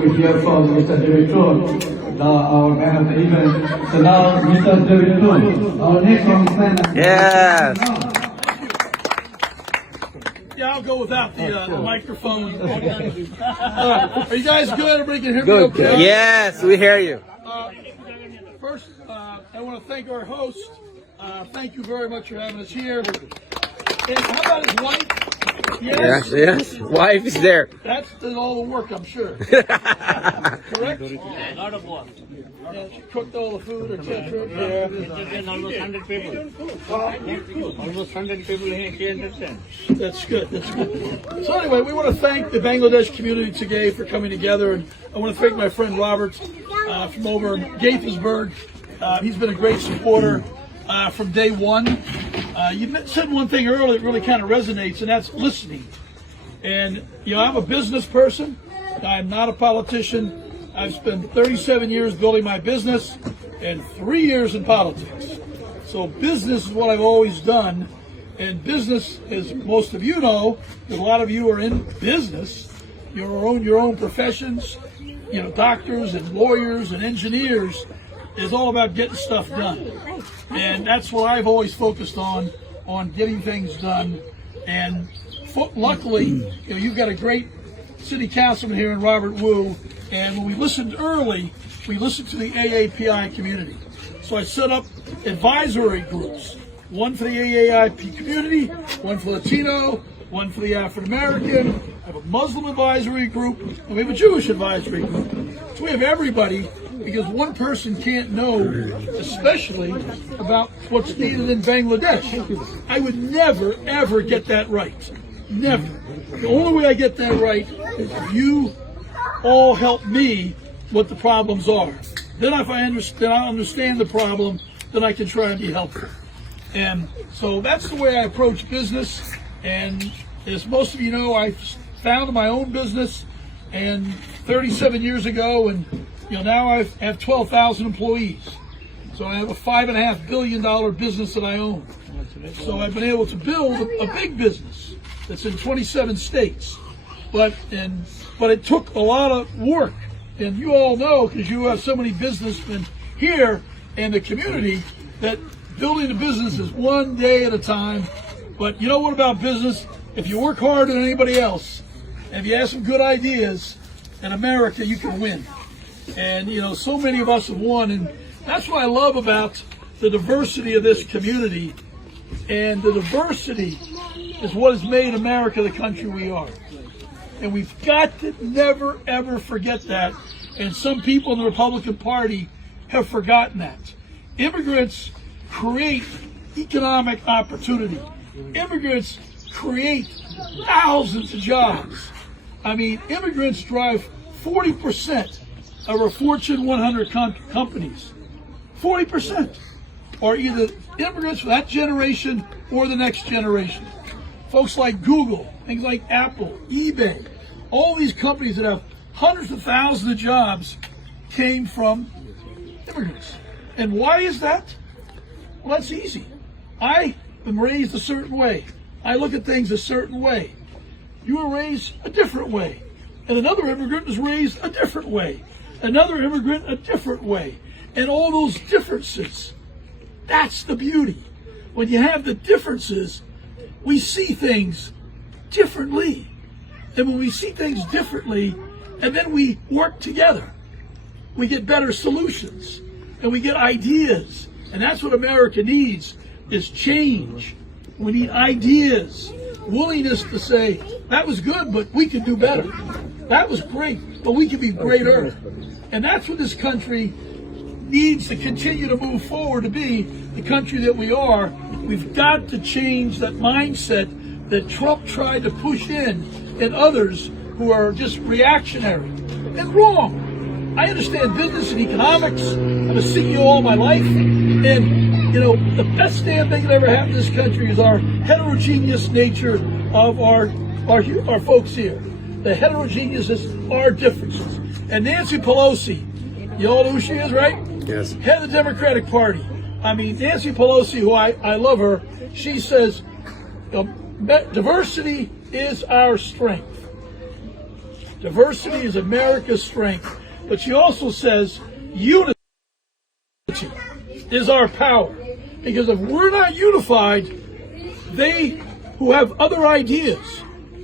to hear from Mr. David Trone, our man of the event. So now, Mr. David Trone, our next Congressman. Yes. Yeah, I'll go without the microphone. Are you guys good? Everybody can hear me Good. okay? Yes, we hear you. First, I want to thank our host. Thank you very much for having us here. And how about his wife? Yes, yes. Wife is there. That's does all the work, I'm sure. Correct? A lot of work. Yeah, she cooked all the food, etc. Entertain almost 100 people. Almost 100 people here, she entertains. That's good. That's good. So anyway, we want to thank the Bangladesh community today for coming together, and I want to thank my friend Robert from over in Gaithersburg. He's been a great supporter from day one. You said one thing earlier that really kind of resonates, and that's listening. And you know, I'm a business person. I'm not a politician. I've spent 37 years building my business and 3 years in politics. So business is what I've always done. And business, as most of you know, a lot of you are in business, your own professions, you know, doctors and lawyers and engineers, is all about getting stuff done. And that's what I've always focused on getting things done. And luckily, you know, you've got a great city councilman here in Robert Wu. And when we listened early, we listened to the AAPI community. So I set up advisory groups, one for the AAPI community, one for Latino, one for the African American. I have a Muslim advisory group, and we have a Jewish advisory group. So we have everybody, because one person can't know, especially about what's needed in Bangladesh. I would never, ever get that right. Never. The only way I get that right is if you all help me what the problems are. Then if I understand the problem, then I can try and be helpful. And so that's the way I approach business. And as most of you know, I founded my own business and 37 years ago, and you know, now I have 12,000 employees. So I have a $5.5 billion business that I own. So I've been able to build a big business that's in 27 states. But it took a lot of work. And you all know, because you have so many businessmen here in the community, that building a business is one day at a time. But you know what about business? If you work harder than anybody else, and if you have some good ideas, in America you can win. And you know, so many of us have won, and that's what I love about the diversity of this community. And the diversity is what has made America the country we are. And we've got to never, ever forget that. And some people in the Republican Party have forgotten that. Immigrants create economic opportunity. Immigrants create thousands of jobs. I mean, immigrants drive 40% of our Fortune 100 companies. 40% are either immigrants for that generation or the next generation. Folks like Google, things like Apple, eBay, all these companies that have hundreds of thousands of jobs came from immigrants. And why is that? Well, that's easy. I am raised a certain way. I look at things a certain way. You were raised a different way. And another immigrant is raised a different way. Another immigrant a different way. And all those differences, that's the beauty. When you have the differences, we see things differently. And when we see things differently, and then we work together, we get better solutions, and we get ideas. And that's what America needs, is change. We need ideas, willingness to say, that was good, but we can do better. That was great, but we can be greater. And that's what this country needs to continue to move forward to be the country that we are. We've got to change that mindset that Trump tried to push in, and others who are just reactionary and wrong. I understand business and economics. I'm a CEO all my life. And, you know, the best damn thing that ever happened in this country is our heterogeneous nature of our folks here. The heterogeneous, our differences. And Nancy Pelosi, you all know who she is, right? Yes. Head of the Democratic Party. I mean, Nancy Pelosi, who I love her, she says, diversity is our strength. Diversity is America's strength. But she also says unity is our power. Because if we're not unified, they who have other ideas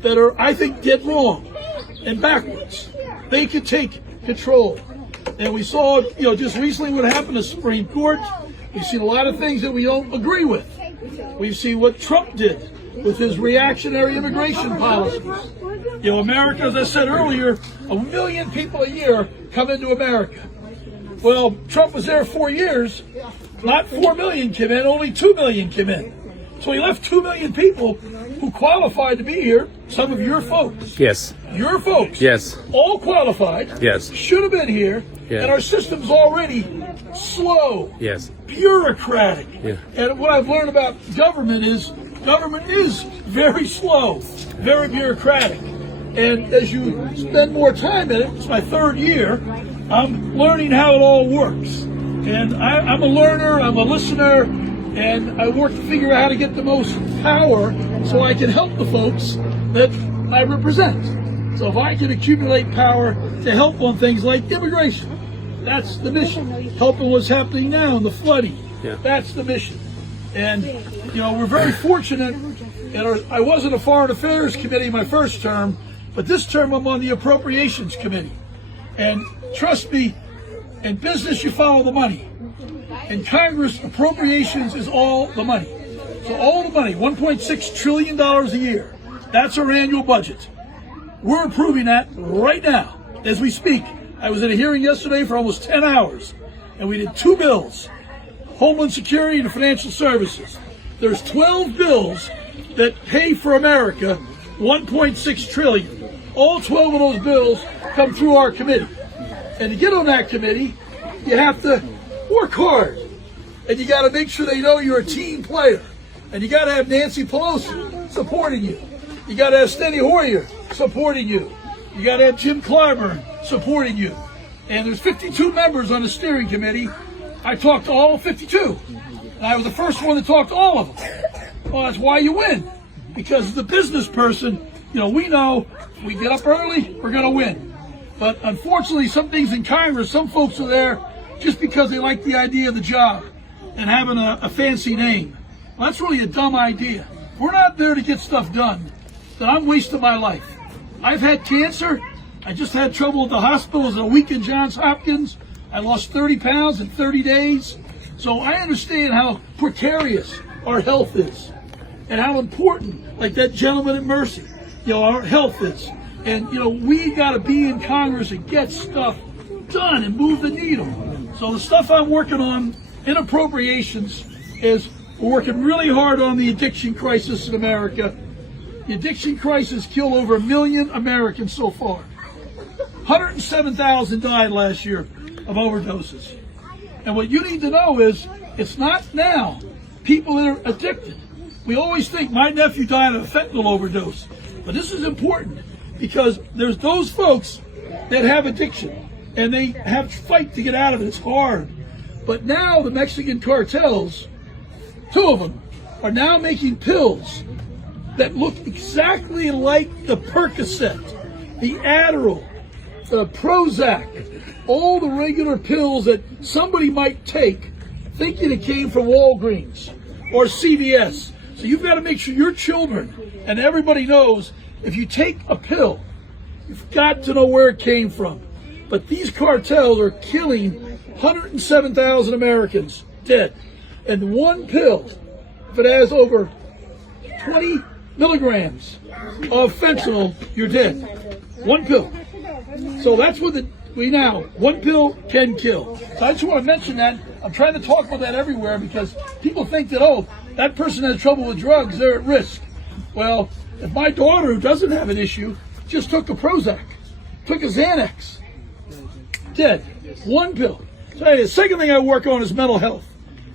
that are, I think, dead wrong and backwards, they could take control. And we saw, just recently what happened to the Supreme Court. We've seen a lot of things that we don't agree with. We've seen what Trump did with his reactionary immigration policies. America, as I said earlier, 1 million people a year come into America. Well, Trump was there 4 years. Not 4 million came in, only 2 million came in. So he left 2 million people who qualified to be here. Some of your folks. Yes. Your folks. Yes. All qualified. Yes. Should have been here. Yeah. And our system's already slow. Yes. Bureaucratic. Yeah. And what I've learned about government is very slow, very bureaucratic. And as you spend more time in it, it's my 3rd year, I'm learning how it all works. And I'm a learner, I'm a listener, and I work to figure out how to get the most power so I can help the folks that I represent. So if I can accumulate power to help on things like immigration, that's the mission. Helping what's happening now in the flooding, that's the mission. And, we're very fortunate. I was in the Foreign Affairs Committee my first term, but this term I'm on the Appropriations Committee. And trust me, in business you follow the money. In Congress, appropriations is all the money. So all the money, $1.6 trillion a year, that's our annual budget. We're approving that right now as we speak. I was at a hearing yesterday for almost 10 hours, and we did 2 bills, Homeland Security and Financial Services. There's 12 bills that pay for America $1.6 trillion. All 12 of those bills come through our committee. And to get on that committee, you have to work hard. And you got to make sure they know you're a team player. And you got to have Nancy Pelosi supporting you. You got to have Steny Hoyer supporting you. You got to have Jim Clyburn supporting you. And there's 52 members on the steering committee. I talked to all 52. And I was the first one to talk to all of them. Well, that's why you win. Because as a business person, we know if we get up early, we're going to win. But unfortunately, some things in Congress, some folks are there just because they like the idea of the job and having a fancy name. Well, that's really a dumb idea. If we're not there to get stuff done, then I'm wasting my life. I've had cancer. I just had trouble at the hospital. It was a week in Johns Hopkins. I lost 30 pounds in 30 days. So I understand how precarious our health is and how important, like that gentleman at Mercy, our health is. And, we got to be in Congress and get stuff done and move the needle. So the stuff I'm working on in appropriations is we're working really hard on the addiction crisis in America. The addiction crisis killed over 1 million Americans so far. 107,000 died last year of overdoses. And what you need to know is it's not now people that are addicted. We always think my nephew died of a fentanyl overdose. But this is important because there's those folks that have addiction and they have to fight to get out of it. It's hard. But now the Mexican cartels, 2 of them, are now making pills that look exactly like the Percocet, the Adderall, the Prozac, all the regular pills that somebody might take thinking it came from Walgreens or CVS. So you've got to make sure your children and everybody knows if you take a pill, you've got to know where it came from. But these cartels are killing 107,000 Americans dead. And one pill, if it has over 20 milligrams of fentanyl, you're dead. One pill. So that's what one pill can kill. So I just want to mention that. I'm trying to talk about that everywhere because people think that, that person has trouble with drugs, they're at risk. Well, if my daughter, who doesn't have an issue, just took a Prozac, took a Xanax, dead. One pill. So the second thing I work on is mental health.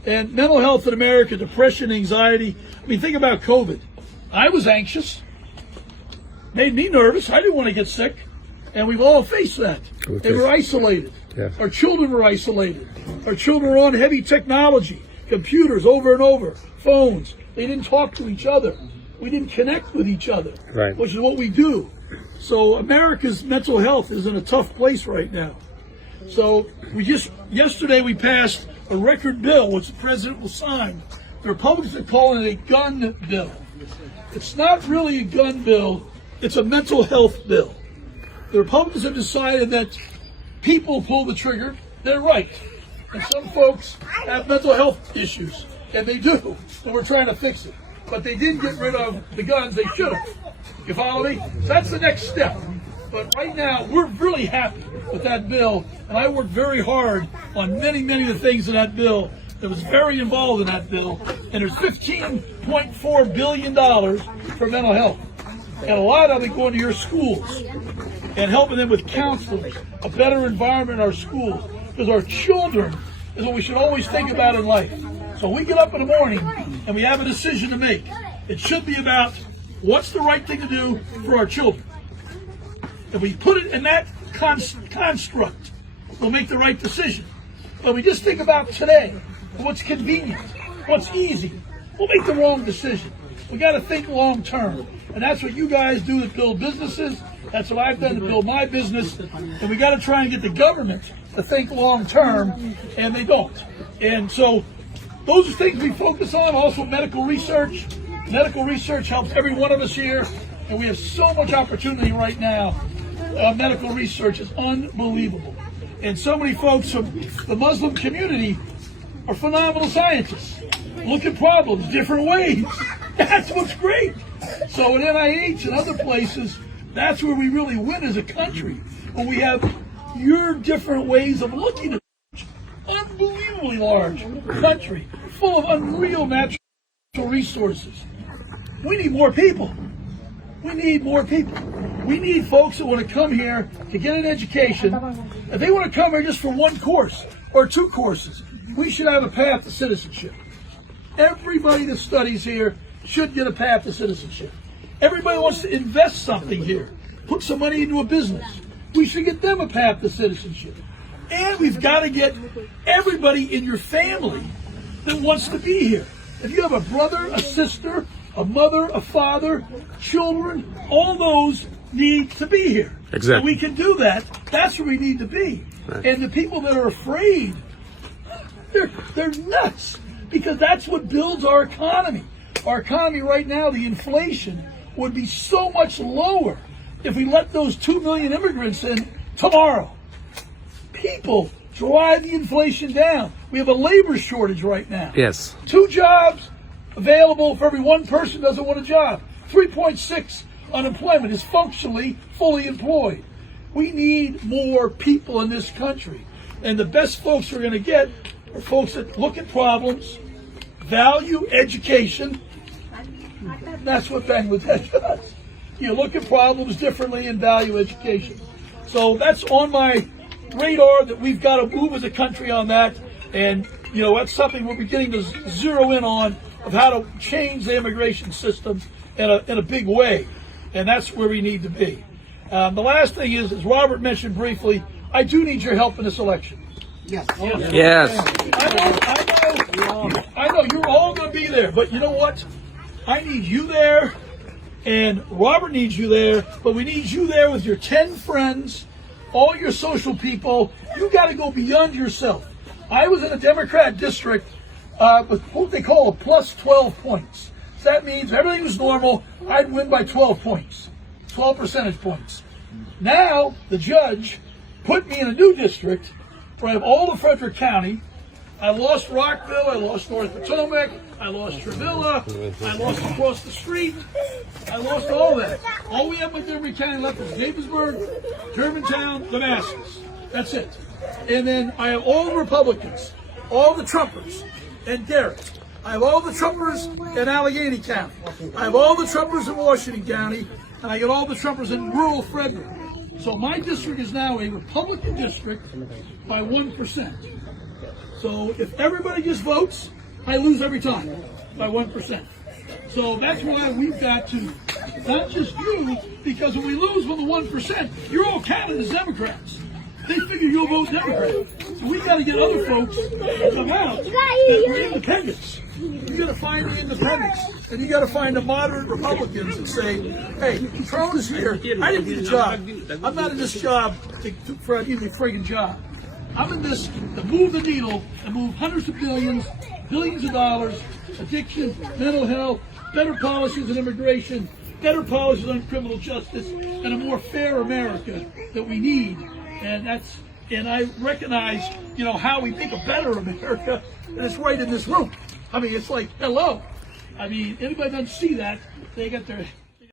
And mental health in America, depression, anxiety. I mean, think about COVID. I was anxious. Made me nervous. I didn't want to get sick. And we've all faced that. They were isolated. Yeah. Our children were isolated. Our children were on heavy technology, computers over and over, phones. They didn't talk to each other. We didn't connect with each other, which is what we do. So America's mental health is in a tough place right now. So yesterday we passed a record bill, which the president will sign. The Republicans are calling it a gun bill. It's not really a gun bill, it's a mental health bill. The Republicans have decided that people pull the trigger, they're right. And some folks have mental health issues, and they do, and we're trying to fix it. But they didn't get rid of the guns, they should have. You follow me? So that's the next step. But right now, we're really happy with that bill, and I worked very hard on many, many of the things in that bill that was very involved in that bill. And there's $15.4 billion for mental health. And a lot of it going to your schools and helping them with counselors, a better environment in our schools. Because our children is what we should always think about in life. So we get up in the morning and we have a decision to make. It should be about what's the right thing to do for our children. If we put it in that construct, we'll make the right decision. But we just think about today, what's convenient, what's easy, we'll make the wrong decision. We got to think long term. And that's what you guys do to build businesses. That's what I've done to build my business. And we got to try and get the government to think long term, and they don't. And so those are things we focus on. Also medical research. Medical research helps every one of us here. And we have so much opportunity right now. Medical research is unbelievable. And so many folks from the Muslim community are phenomenal scientists. Look at problems different ways. That's what's great. So at NIH and other places, that's where we really win as a country. When we have your different ways of looking at it. Unbelievably large country, full of unreal natural resources. We need more people. We need more people. We need folks that want to come here to get an education. If they want to come here just for one course or two courses, we should have a path to citizenship. Everybody that studies here should get a path to citizenship. Everybody wants to invest something here, put some money into a business. We should get them a path to citizenship. And we've got to get everybody in your family that wants to be here. If you have a brother, a sister, a mother, a father, children, all those need to be here. Exactly. And we can do that. That's where we need to be. Right. And the people that are afraid, they're nuts, because that's what builds our economy. Our economy right now, the inflation would be so much lower if we let those 2 million immigrants in tomorrow. People drive the inflation down. We have a labor shortage right now. Yes. 2 jobs available for every 1 person doesn't want a job. 3.6 unemployment is functionally fully employed. We need more people in this country. And the best folks we're going to get are folks that look at problems, value education. That's what Bangladesh does. You look at problems differently and value education. So that's on my radar, that we've got to move as a country on that. And, you know, that's something we're beginning to zero in on, of how to change the immigration system in a big way. And that's where we need to be. The last thing is, as Robert mentioned briefly, I do need your help in this election. Yes. I know you're all going to be there, but you know what? I need you there, and Robert needs you there, but we need you there with your 10 friends, all your social people. You got to go beyond yourself. I was in a Democrat district with what they call a plus 12 points. So that means if everything was normal, I'd win by 12 points, 12 percentage points. Now, the judge put me in a new district where I have all of Frederick County. I lost Rockville, I lost North Potomac, I lost Trevilla, I lost across the street, I lost all that. All we have in Montgomery County left is Gaithersburg, Germantown, Damascus. That's it. And then I have all the Republicans, all the Trumpers, and Garrett. I have all the Trumpers in Allegheny County. I have all the Trumpers in Washington County, and I get all the Trumpers in rural Frederick. So my district is now a Republican district by 1%. So if everybody just votes, I lose every time by 1%. So that's why we've got to, not just you, because when we lose with the 1%, you're all counted as Democrats. They figure you'll vote Democrat. So we got to get other folks to come out that were independents. You got to find the independents, and you got to find the moderate Republicans and say, "Hey, Trone is here. I didn't need a job. I'm not in this job for an easy friggin' job. I'm in this to move the needle and move hundreds of billions, billions of dollars, addiction, mental health, better policies on immigration, better policies on criminal justice, and a more fair America that we need." And I recognize, how we think a better America, and it's right in this room. I mean, it's like, hello. I mean, anybody doesn't see that, they got their